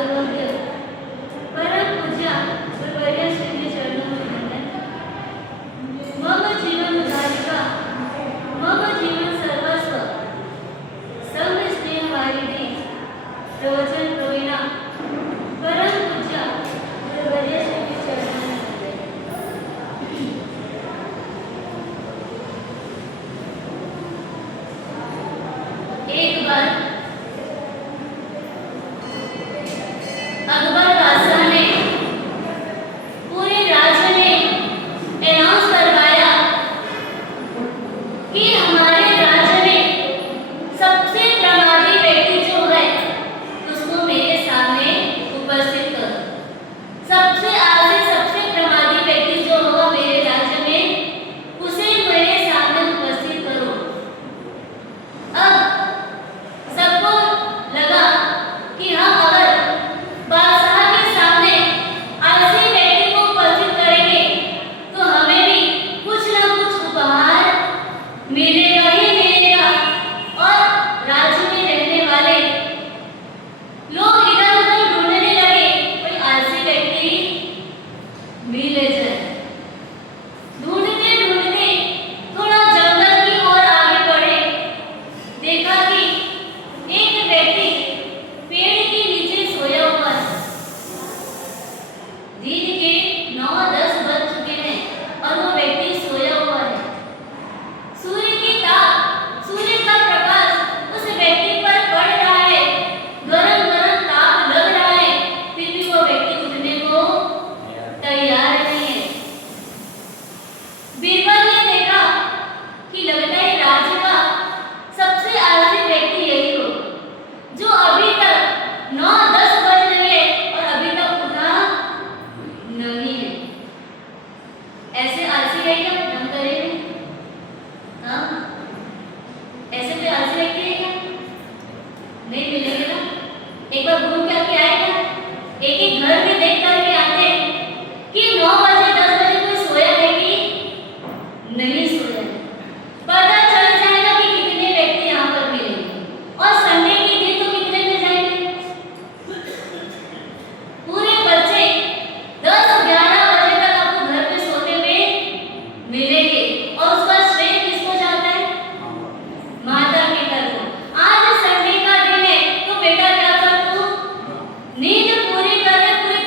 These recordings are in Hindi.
आदरणीय परम पूज्य गुरुवर्य श्री के चरणों में वंदन। मम जीवन उदारिका मम जीवन सर्वस्व संग स्नेह वारिधि प्रवचन प्रवीणा परम पूज्य गुरुवर्य श्री के चरणों में वंदन। एक बार अकबर बादशाह ने पूरे राज्य में अनाउंस करवाया कि हमारे राज्य में सबसे प्रमादी व्यक्ति जो है उसको मेरे सामने उपस्थित करो। सबसे आगे सबसे प्रमादी व्यक्ति जो होगा मेरे राज्य में उसे मेरे सामने उपस्थित करो। अब सबको लगा कि हाँ, अगर बादशाह के सामने ऐसे व्यक्ति को उपस्थित करेंगे तो हमें भी कुछ न कुछ उपहार मिलेगा ही मिलेगा और राज्य में रहने वाले लोग इधर उधर ढूंढने लगे कोई ऐसे व्यक्ति मिले जाए। ढूंढते ढूंढते थोड़ा जंगल की ओर आगे बढ़े, देखा कि एक व्यक्ति पेड़ के नीचे सोया हुआ है। दिन के 9-10 बज चुके हैं और वो व्यक्ति सोया हुआ है। सूर्य का प्रकाश उस व्यक्ति पर पड़ रहा है, गरम गरम ताप लग रहा है, फिर भी वो व्यक्ति उठने को तैयार नहीं है। बीरबल ने देखा कि लगता है राज्य का सबसे आलसी व्यक्ति यही हो जो अभी तक 9-10 बज रहे हैं और अभी तक उठा नहीं है। ऐसे आलसी व्यक्ति हम ढंग करेंगे? हाँ, ऐसे कोई आलसी व्यक्ति है क्या? नहीं मिलेंगे ना। एक बार घूम के आके आए क्या? एक एक घर में देख करके आते हैं कि 9 बजे 10 बजे कोई सोया है कि नहीं सोया है। पता चल जाएगा कि कितने व्यक्ति यहाँ पर मिलेंगे और संडे के दिन तो कितने मिल जाएंगे। पूरे बच्चे 10-11 बजे तक आपको घर पे सोते हुए मिलेंगे और उसका श्रेय किसको जाता है? माता पिता को। आज संडे का दिन है तो बेटा क्या कर तू नींद पूरी करने पूरे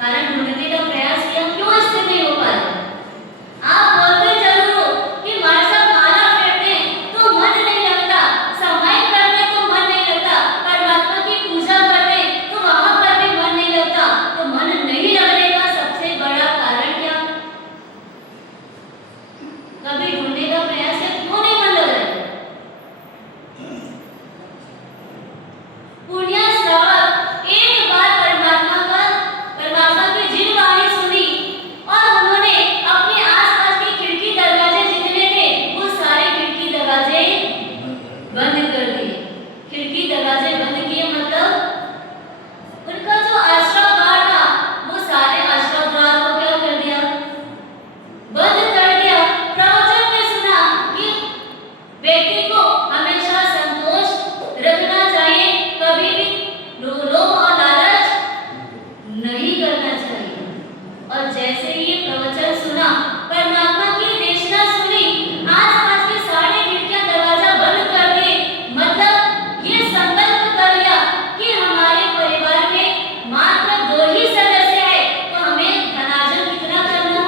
कारण ढूंढने का प्रयास किया, क्यों स्थिर नहीं हो पा रहे? आप बोलते जरूर हो कि हमारे साथ माला फेरते तो मन नहीं लगता, समय करते तो मन नहीं लगता, परमात्मा की पूजा करते तो वहां पर भी मन नहीं लगता। तो मन नहीं लगने का सबसे बड़ा कारण क्या? कभी ढूंढने का प्रयास किया, क्यों नहीं मन लग रहा है? पुण्य श्रावक एक बार परमात्मा की जिन वाणी सुनी और उन्होंने अपने आसपास के खिड़की दरवाजे जितने थे वो सारे खिड़की दरवाजे बंद कर दिए। खिड़की दरवाजे बंद किए मतलब उनका जो आश्रय द्वार था वो सारे आश्रय द्वार को क्या कर दिया? बंद कर दिया। प्रवचन में सुना कि व्यक्ति को हमेशा संतोष रखना चाहिए, कभी भी लोभ और लालच नहीं करना चाहिए। और जैसे ही ये प्रवचन सुना, परमात्मा की देशना सुनी, आसपास के सारे खिड़कियां दरवाजा बंद कर दिए। मतलब ये संकल्प कर लिया कि हमारे परिवार में मात्र 2 ही सदस्य है, तो हमें धनार्जन कितना करना,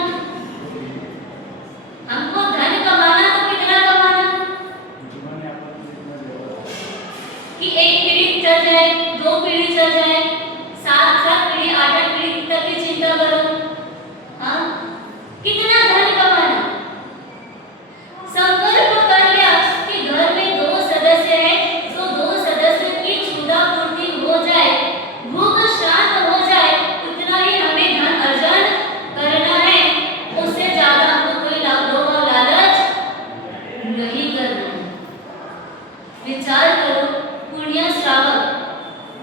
हमको धन कमाना तो कितना कमाना कि 1 पीढ़ी चल जाए, 2 पीढ़ी चल जाए, 7 पीढ़ी, 8 पीढ़ी तक की चिंता करो। हाँ, कितना धन कमाना? संकल्प कर लिया कि घर में 2 सदस्य है, तो 2 सदस्य की क्षुधा पूर्ति हो जाए, भूख शांत हो जाए, उतना ही हमें धन अर्जन करना है। उससे ज्यादा हमको कोई लोभ और लालच नहीं करना है। विचार करो, पुण्य श्रावक,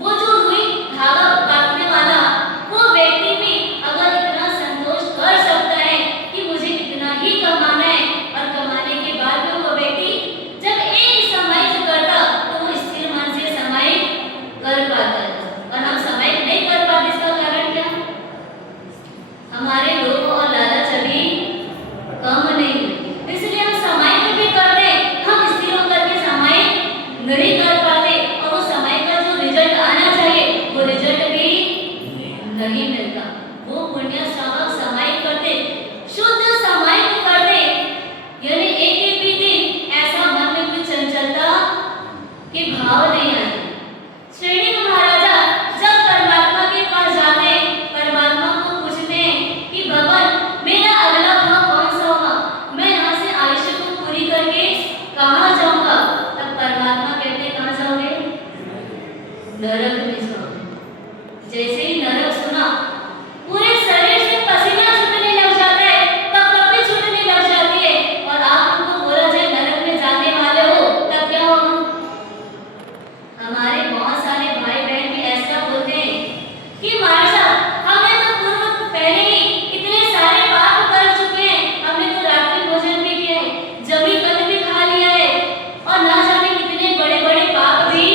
वो जो रुई धागा काटने वाला वो व्यक्ति भी अगर इतना संतोष कर सकता है कि मुझे इतना ही कमाना है, और कमाने के बाद में वो व्यक्ति जब एक समय से करता तो वो स्थिर मन से समय कर पाता है। और हम समय नहीं कर पाते, इसका कारण क्या? हमारे लोभ और लालच अभी कम नहीं हुए, इसलिए हम समय पे भी करते हैं, हम स्थिर होकर के समय नहीं कर पाते, और वो समय का जो रिजल्ट आना चाहिए वो रिजल्ट भी नहीं मिलता। वो पुण्य श्रावक समय करते, शुद्ध समय करते, यानी एक भी दिन ऐसा मन में कोई चंचलता के भाव नहीं आते। श्रीनिक महाराजा जब परमात्मा के पास जाते, परमात्मा को पूछते हैं कि भगवान मेरा अगला भाव कौन सा होगा, मैं यहाँ से आयुष्य को पूरी करके कहाँ जाऊंगा? तब परमात्मा कहते कहाँ जाओगे? नरक में जाओगे। जैसे ही नरक सुना, पूरे शरीर से पसीना छूटने लग जाता है, कपकपी छूटने लग जाती है, और आप उनको बोला जाए नरक में जाने वाले हो, तब क्या होगा? हमारे बहुत सारे भाई बहन भी ऐसा बोलते हैं कि हमारे साथ हमने तो पूर्व पहले ही इतने सारे पाप कर चुके हैं, हमने तो रात्रि भोजन भी किया है, जमी कद भी खा लिया है, और ना जाने कितने बड़े बड़े पाप भी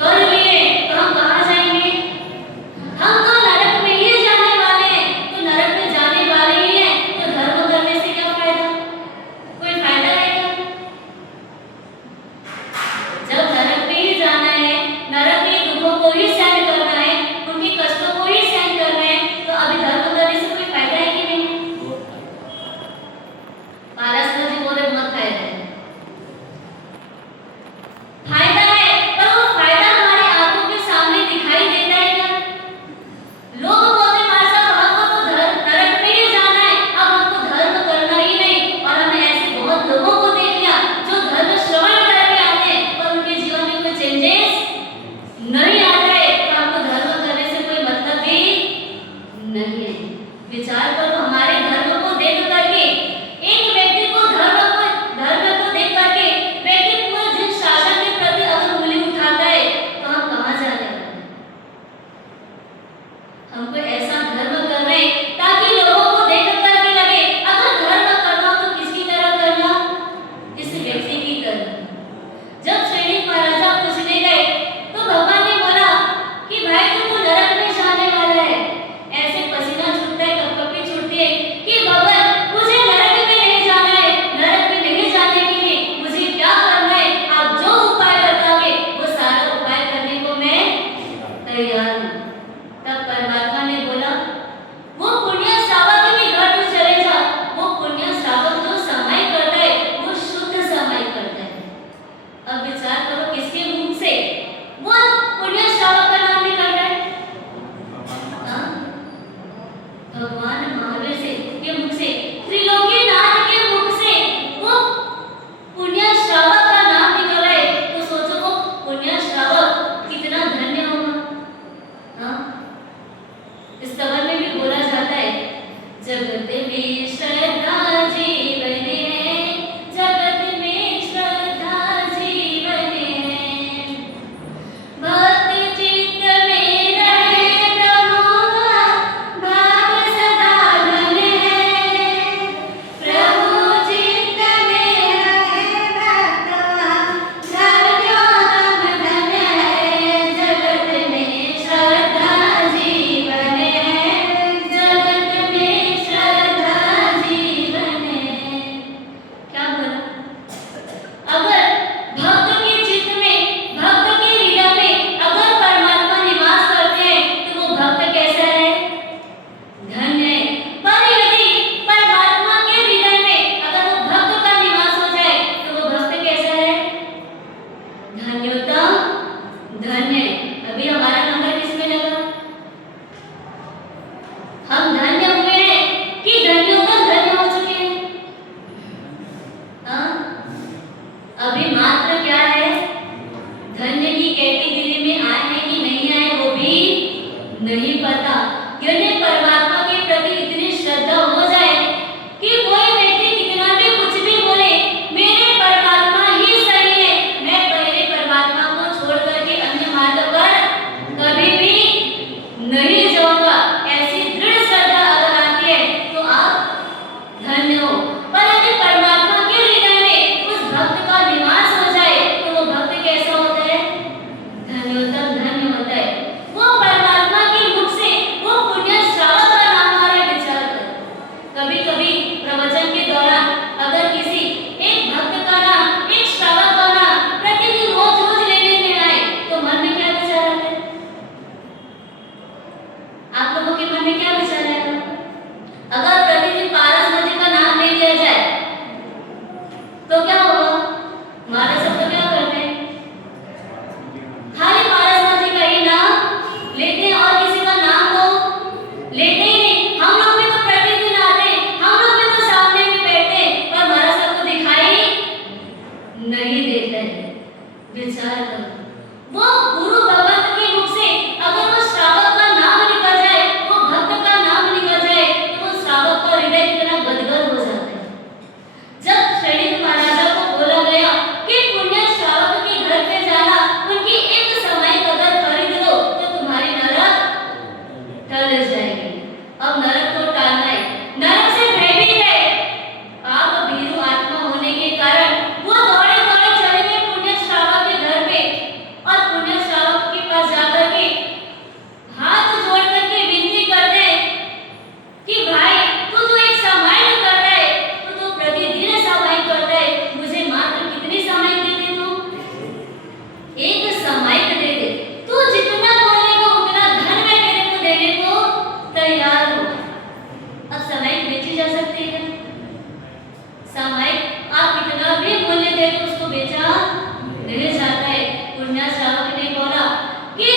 कर लिए, तो हम कहाँ जाएंगे? हम तो नरक में ही जाने वाले हैं। तो नरक में जाने वाले ही हैं, तो धर्म करने से क्या फायदा? कोई फायदा है क्या? जब नरक में ही जाना है, नरक के दुखों को ही सहन करना है, उनके कष्टों को ही सहन करना है, तो अभी धर्म करने से कोई फायदा है कि नहीं? पारस जी बोले बहुत फायदा है। फायदा है, पर वो फायदा हमारे आंखों के सामने दिखाई देता है क्या? लोग बोलते हमारे साथ हमको तो नरक में ही जाना है, अब हमको धर्म करना ही नहीं। और हमने ऐसे बहुत लोगों को देख लिया जो धर्म श्रवण करके आते हैं, पर उनके जीवन में कोई चेंजेस नहीं आता है, तो हमको धर्म करने से कोई मतलब भी नहीं है। विचार करो, हमारे धर्म को देख करके, एक व्यक्ति को धर्म को देख करके व्यक्ति पूरे जिन शासन के प्रति अगर उंगली उठाता है, तो हम कहाँ जाने वाले हैं? हमको ऐसा धर्म करना है ताकि लोगों को देख करके लगे अगर धर्म करना हो तो किसकी तरह करना? इस व्यक्ति की तरह। जब श्रीनिक महाराजा पूछने गए, तो भगवान ने बोला कि भाई तुम तो नरक में जाने वाला है। ऐसे पसीना छूटता है, कपकपी छूटती है कि भगवान मुझे नरक में नहीं जाना है, नरक में नहीं जाने के लिए मुझे क्या करना है? आप जो उपाय बताओगे वो सारा उपाय करने को मैं तैयार हूँ। तब परमात्मा ने इस स्तवन में भी बोला जाता है, जगत में श्रद्धा जीवन है, जगत में श्रद्धा जीवन है, भक्ति चित्त में रहे प्रभु का भाग सदा धन है, प्रभु चित्त में रहे भक्त का धन्योतम धन है, जगत में श्रद्धा जीवन है, जगत में श्रद्धा जीवन है। क्या बोला? अगर भक्त के चित्त में, भक्त के हृदय में अगर परमात्मा निवास करते हैं तो वो भक्त कैसा है? धन्य है। पर यदि परमात्मा के हृदय में अगर वो भक्त का निवास हो जाए तो वो भक्त कैसा है? धन्योतम धन्य है। अभी हमारा नंबर किसमें लगा? हम धन्य हुए हैं कि धन्योतम धन्य हो चुके हैं? हाँ? अभी मात्र क्या है? धन्य की कैटेगरी में आए हैं कि नहीं आए वो भी नहीं पता। यदि परमात्मा के प्रति इतनी श्रद्धा हो जाए कि कोई व्यक्ति कितना भी कुछ भी बोले, मेरे परमात्मा ही सही है, मैं पहले परमात्मा को छोड़ करके अन्य मार्ग पर कभी भी नहीं जाऊंगा, ऐसी दृढ़ श्रद्धा अगर आती है तो आप धन्य हो। पर यदि परमात्मा के हृदय में उस भक्त का निवास हो जाए तो वो भक्त कैसा होता है? धन्योतम धन्य होता है। वो परमात्मा के मुख से वो पुण्य श्रावक का नाम आ रहा है, विचार कर। कभी कभी प्रवचन के दौरान अगर किसी एक भक्त का नाम, एक श्रावक का नाम प्रतिदिन रोज रोज लेने में आए तो मन में क्या विचार आता है? आप लोगों के मन में क्या विचार आएगा? अगर प्रतिदिन पारस नदी का नाम ले लिया जाए तो क्या होगा? हमारे सब तो क्या करते हैं? खाली पारस नदी का ही नाम लेते हैं और किसी का नाम तो लेते ही नहीं। हम लोग भी तो प्रतिदिन आते हैं, हम लोग भी तो सामने में बैठते हैं, पर हमारा सबको दिखाई नहीं देता है। विचार करो, वो गुरु भगवत के मुख से अगर वो श्रावक का नाम निकल जाए, वो भक्त का नाम निकल जाए तो वो श्रावक का हृदय कितना गदगद हो जाता है। जब श्रीनिधि महाराजा को बोला गया कि पुण्य श्रावक के घर पे जाना, उनकी एक समय कदर खरीद लो तो तुम्हारी नरक टल जाएगी। अब नरक को टालना है, नरक से भयभीत है, पाप भीरु आत्मा होने के कारण वो दौड़े दौड़े चले गए पुण्य श्रावक के घर पे और पुण्य श्रावक के पास जाकर के हाथ जोड़ करके विनती करते कि भाई तू तो एक समय करता है, तू तो प्रतिदिन समय करता है, मुझे मात्र कितनी समय दे दे तू? एक समय दे दे, तू जितना बोलेगा उतना धन मैं तेरे को देने को तैयार हूँ। अब समय बेची जा सकती है? समय आप कितना भी मूल्य दे तो उसको बेचा नहीं जाता है। पुण्य श्रावक ने बोला कि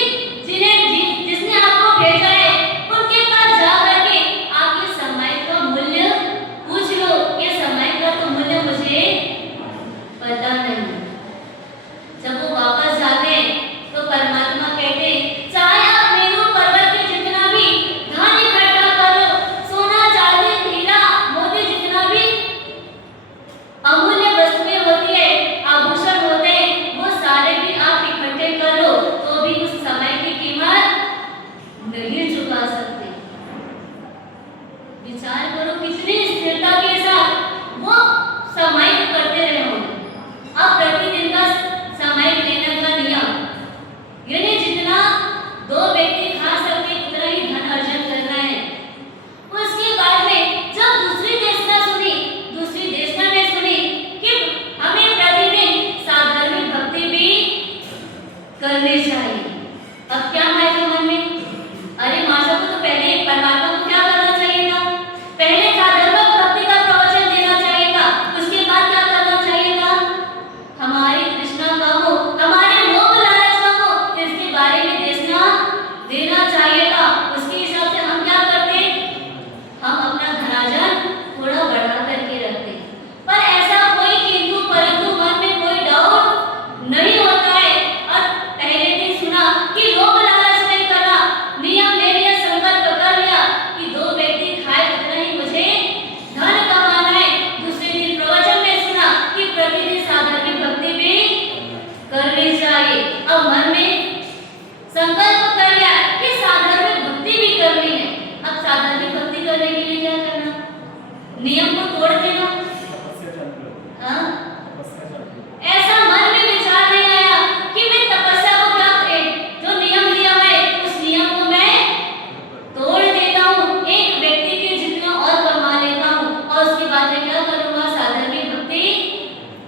जिसने आपको भेजा है उनके पास जा करके आप ये समय का मूल्य पूछ लो। ये समय का तो मूल्य मुझे पता नहीं। जब वो वापस जाते हैं तो परमात्मा कहते हैं, चाहे आप मेरू पर्वत पे जितना भी धन इकट्ठा कर लो, सोना चांदी हीरा मोती जितना भी अमूल्य वस्तुएं होती है, आभूषण होते हैं, वो सारे नियम को तोड़ देना। तपस्या चालू है। हाँ? तपस्या चालू है। ऐसा मन में विचार नहीं आया कि मैं तपस्या को क्या जो नियम लिया है उस नियम को मैं तोड़ देता हूँ, एक व्यक्ति के जितना और कमा लेता हूँ और उसके बाद में क्या करूँगा, साधर्मिक भक्ति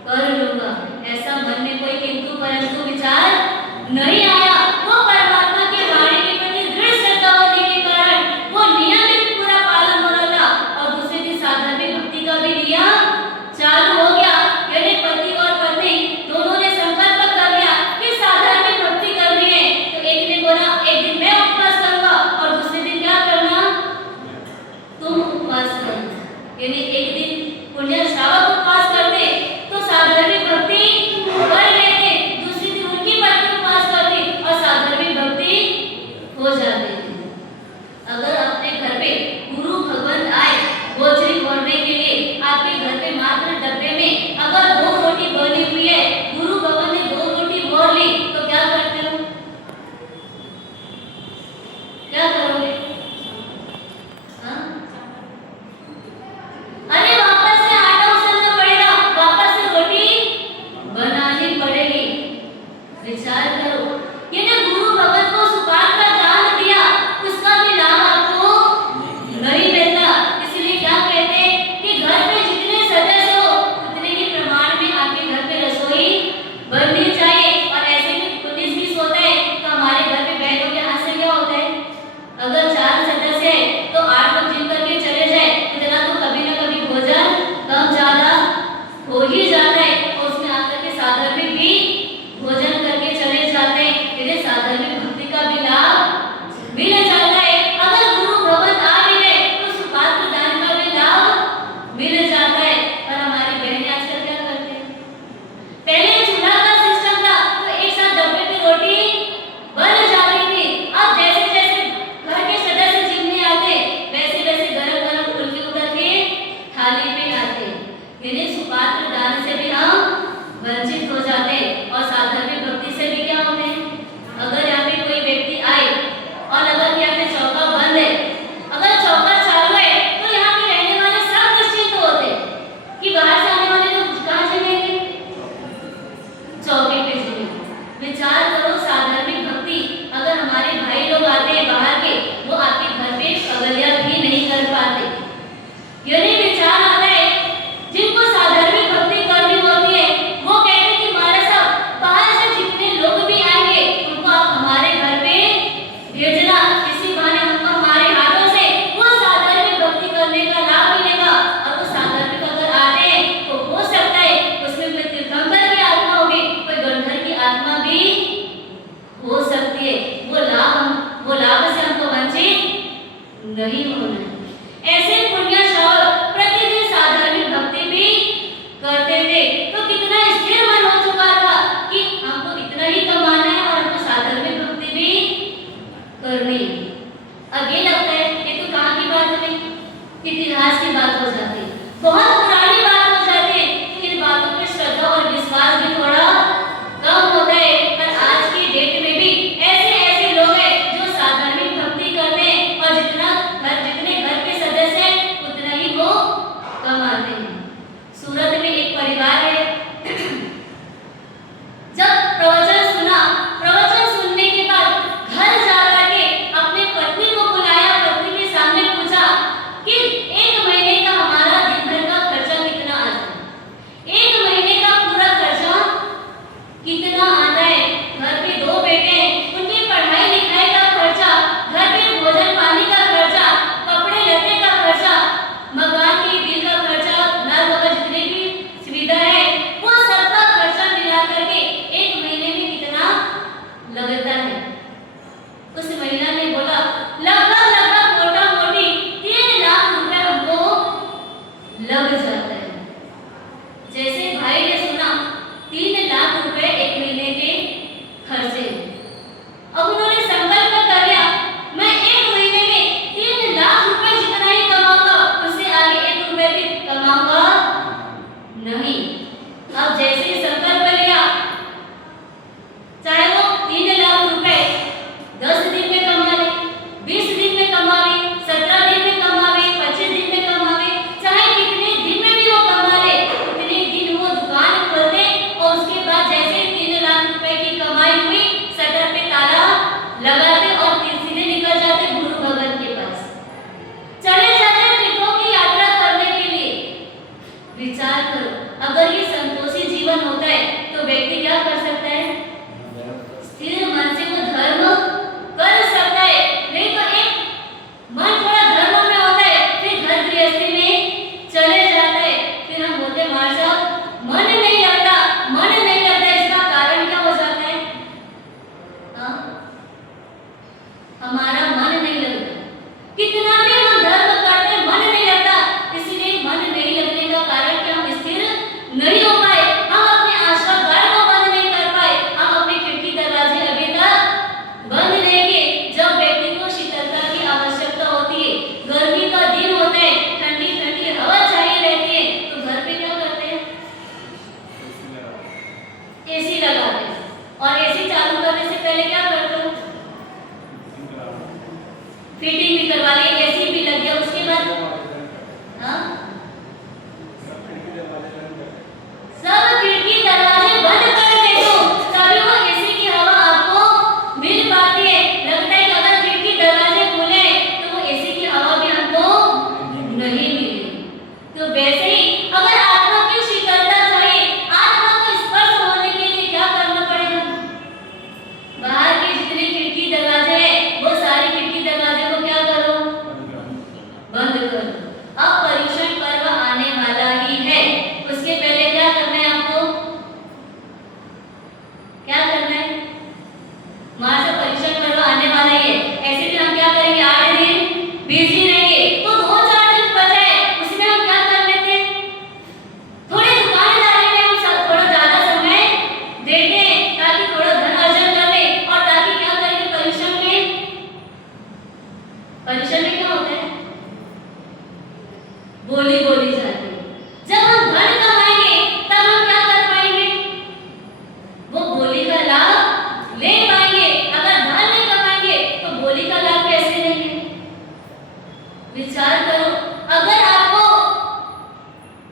कर लूँगा। ऐसा मन में कोई किंतु परंतु विचार नहीं आया। वो परमात्मा की वाणी के प्रति दृढ़ श्रद्धा होने के कारण वो नियम भी पूरा पालन हो रहा था और दूसरे दिन साधर्मिक भक्ति का भी नियम चालू हो गया। यानी पति और पत्नी दोनों ने संकल्प कर लिया कि साधर्मिक भक्ति करनी है। तो एक ने बोला एक दिन मैं उपवास करूंगा और दूसरे दिन क्या करना, तुम उपवास करना। यानी एक दिन पुण्य श्रावक उपवास करते तो साधर्मिक भक्ति कर लेते, दूसरे दिन उनकी पत्नी उपवास करती और साधर्मिक भक्ति हो जाती थी। अगर अपने घर पे गुरु भगवान आए गोचरी बोलने के लिए, आपके घर पे मात्र डब्बे में अगर 2 रोटी बनी हुई है, गुरु भगवान ने 2 रोटी बोल ली तो क्या करते हो, क्या करोगे? हाँ? अरे वापस से आटा उसलना पड़ेगा, वापस से रोटी बनानी पड़ेगी। विचार करो, ये जो गुरु भगवान को सुपात्र दान दिया उसका भी लाभ आपको नहीं मिलता। इसलिए क्या कहते हैं कि घर पे जितने सदस्य हो उतने ही प्रमाण में आपके घर पे रसोई बननी चाहिए। और ऐसे में 19-20 होता है तो हमारे घर पे बहनों के हाथ से क्या होता है, अगर 4 सदस्य है तो 8 लोग जिम करके चले जाए इतना तो कभी ना कभी भोजन कम ज्यादा हो ही जाता है और उसमें आकर के साधर्मिक भी भोजन करके चले जाते हैं। यदि साधर्मिक भक्ति का भी लाभ मिल जाता है। अगर गुरु भगवान आ भी गए तो सुपात्र दान का भी लाभ मिल जाता है। पर हमारी बहनें आजकल क्या करते हैं, पहले चूल्हा का सिस्टम था तो एक साथ डब्बे पे रोटी बन जाती थी। अब जैसे जैसे घर के सदस्य जिमने आते वैसे वैसे गरम गरम फुल्की उतर के थाली पे आते। यानी सुपात्र दान से भी हम वंचित हो जाते हैं और साधर्मिक भक्ति से भी क्या होते हैं। अगर यहाँ पे कोई व्यक्ति आए और अगर यहाँ पे चौका बंद है, अगर चौका चालू है तो यहाँ पे रहने वाले सब निश्चिंत होते हैं कि बाहर से आने वाले लोग कहाँ चलेंगे, चौके पे चलेंगे। विचार करो, साधर्मिक भक्ति अगर हमारे भाई लोग आते हैं बाहर के, वो आपके घर पे कगलिया भी नहीं कर पाते। यानी विचार आता है जिनको साधर्मिक भक्ति करनी होती है वो कहते हैं कि हमारे साथ बाहर से जितने लोग भी आएंगे उनको आप हमारे घर पे भेजना, किसी बहाने उनको हमारे हाथों से वो साधर्मिक भक्ति करने का लाभ मिलेगा। और वो साधर्मिक अगर आते हैं तो हो सकता है उसमें कोई तीर्थंकर की आत्मा होगी, कोई गंधर की आत्मा भी हो सकती है। वो लाभ से हमको वंचित नहीं होना है। ऐसे पुण्य श्रावक प्रतिदिन साधर्मिक भक्ति भी करते थे तो कितना स्थिर मन हो चुका था कि हमको इतना ही कमाना है और हमको साधर्मिक भक्ति भी करनी है। अब ये लगता है ये तो कहाँ की बात हुई, इतिहास की बात हो जाती है, बहुत पुरानी बात हो जाती है। इन बातों पे श्रद्धा और विश्वास भी थोड़ा कम होता है। पर आज की डेट में भी ऐसे ऐसे लोग हैं जो साधर्मिक भक्ति करते हैं और जितने घर पे सदस्य हैं उतना ही वो कमाते हैं। सूरत में एक परिवार है, जब प्रवचन सुनने के बाद घर जाकर के अपने पत्नी को बुलाया, पत्नी के सामने पूछा कि 1 महीने का हमारा दिन भर का खर्चा हाँ? सब खिड़की दरवाजे बंद कर। सब खिड़की दरवाजे बंद कर दे दो, तभी वो एसी की हवा आपको मिल पाती है। लगता है कि अगर खिड़की दरवाजे खुले तो वो एसी की हवा भी हमको नहीं मिलेगी। तो वैसे ही अगर आत्मा की शीतलता चाहिए, आत्मा को स्पर्श होने के लिए क्या करना पड़ेगा? बाहर के जितने खिड़की दरवाजे हैं वो सारी खिड़की दरवाजे को क्या करो? बंद करो। अब पर्युषण पर्व आने वाला ही है, उसके पहले क्या करना है आपको? क्या करना है? वहां से पर्युषण पर्व आने वाला ही है, ऐसे भी हम क्या करेंगे? 8 दिन बिजी रहेंगे, तो 2-4 दिन बचा है, उसमें हम क्या कर लेते हैं? थोड़े दुकानदारी में हम थोड़ा ज्यादा समय देते हैं ताकि थोड़ा धन अर्जन कर ले, और ताकि क्या करेंगे? पर्युषण में क्या होता है? बोली बोली जाती है। जब हम धन कमाएंगे तब हम क्या कर पाएंगे? वो बोली का लाभ ले पाएंगे। अगर धन नहीं कमाएंगे तो बोली का लाभ कैसे लेंगे? विचार करो, अगर आपको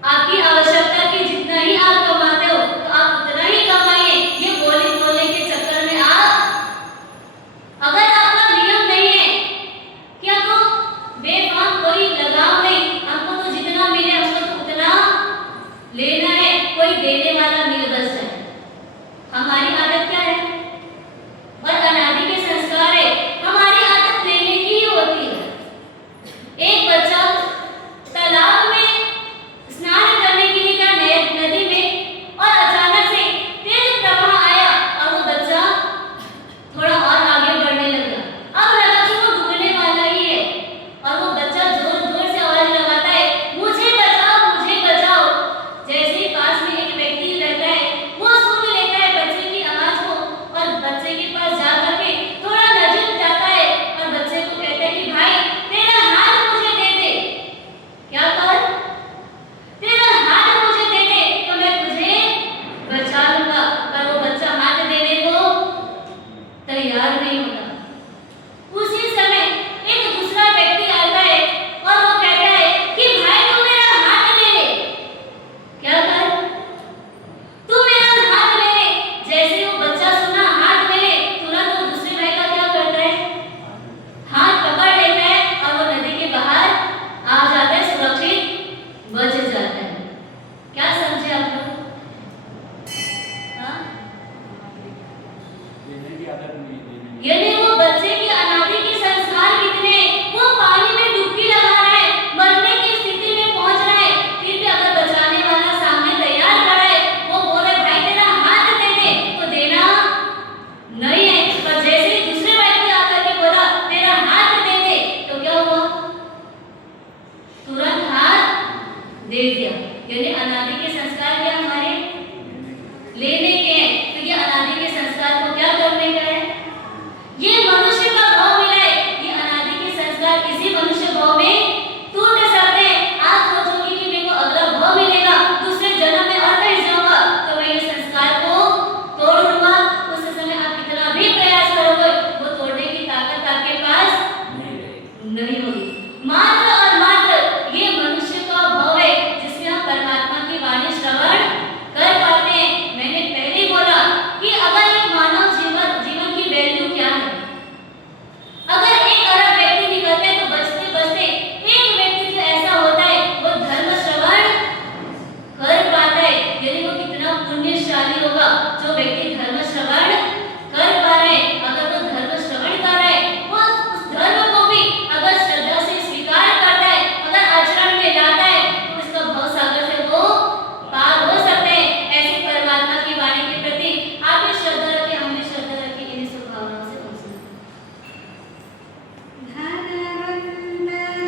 आपकी आवश्यकता की जितना ही आप कमाते हो तो आप उतना ही कमाइए। ये बोली बोलने के चक्कर में आप, अगर आपका नियम नहीं है कि आपको बेफाम कोई लगाव नहीं, हमको तो जितना मिले हमको तो उतना लेना है, कोई देने वाला मिल बस है। हमारी आदत क्या है? और अनादि के संस्कार है, हमारी आदत लेने की ही होती है। एक बच्चा तालाब में स्नान करने के लिए गया, नदी में, और अचानक से तेज प्रवाह आया और वो बच्चा थोड़ा और आगे बढ़ने लगा। अब लगा कि वो डूबने वाला ही है, और वो बच्चा जोर जोर से आवाज लगाता है, मुझे बचाओ, मुझे बचाओ। जैसे ही पास में एक व्यक्ति रहता है, वो सुन लेता है बच्चे की आवाज को, और बच्चे के पास जा करके थोड़ा नजदीक जाता है और बच्चे को कहता है कि भाई तेरा हाथ मुझे दे दे। क्या कर? तेरा हाथ मुझे दे दे तो मैं तुझे बचा लूंगा। पर वो बच्चा हाथ देने को तैयार नहीं होता। उसी समय एक दूसरा व्यक्ति आता है और वो कहता है कि भाई तू मेरा हाथ ले ले। क्या कर? तू मेरा हाथ ले ले। जैसे वो बच्चा सुना हाथ ले ले, तुरंत वो दूसरे भाई का क्या करता है? हाथ पकड़ लेता है और वो नदी के बाहर आ जाता है, सुरक्षित बच जाता है। क्या समझे आप लोग? हाँ? देने की आदत नहीं, देने की। यानी वो बच्चे की अनादि के संस्कार कितने, वो पानी में डुबकी लगा रहा है, मरने की स्थिति में पहुंच रहा है, फिर भी अगर बचाने वाला सामने तैयार खड़ा है, वो बोल रहा है भाई तेरा हाथ दे दे, तो देना नहीं है। पर जैसे ही दूसरे व्यक्ति आकर के बोला तेरा हाथ दे दे, तो क्या हुआ? तुरंत हाथ दे दिया। यानी अनादि के संस्कार क्या हमारे? लेने के हैं। तो ये अनादि के संस्कार को क्या करने का है? ये मनुष्य का भाव मिला है, ये अनादि के संस्कार किसी मनुष्य भाव में टूट सकते हैं। आप सोचोगे कि मेरे को अगला भाव मिलेगा, दूसरे जन्म में और कहीं जाऊंगा तो मैं ये संस्कार को तोड़ दूंगा। उस समय आप कितना भी प्रयास करोगे वो तोड़ने की ताकत आपके पास नहीं होगी। मान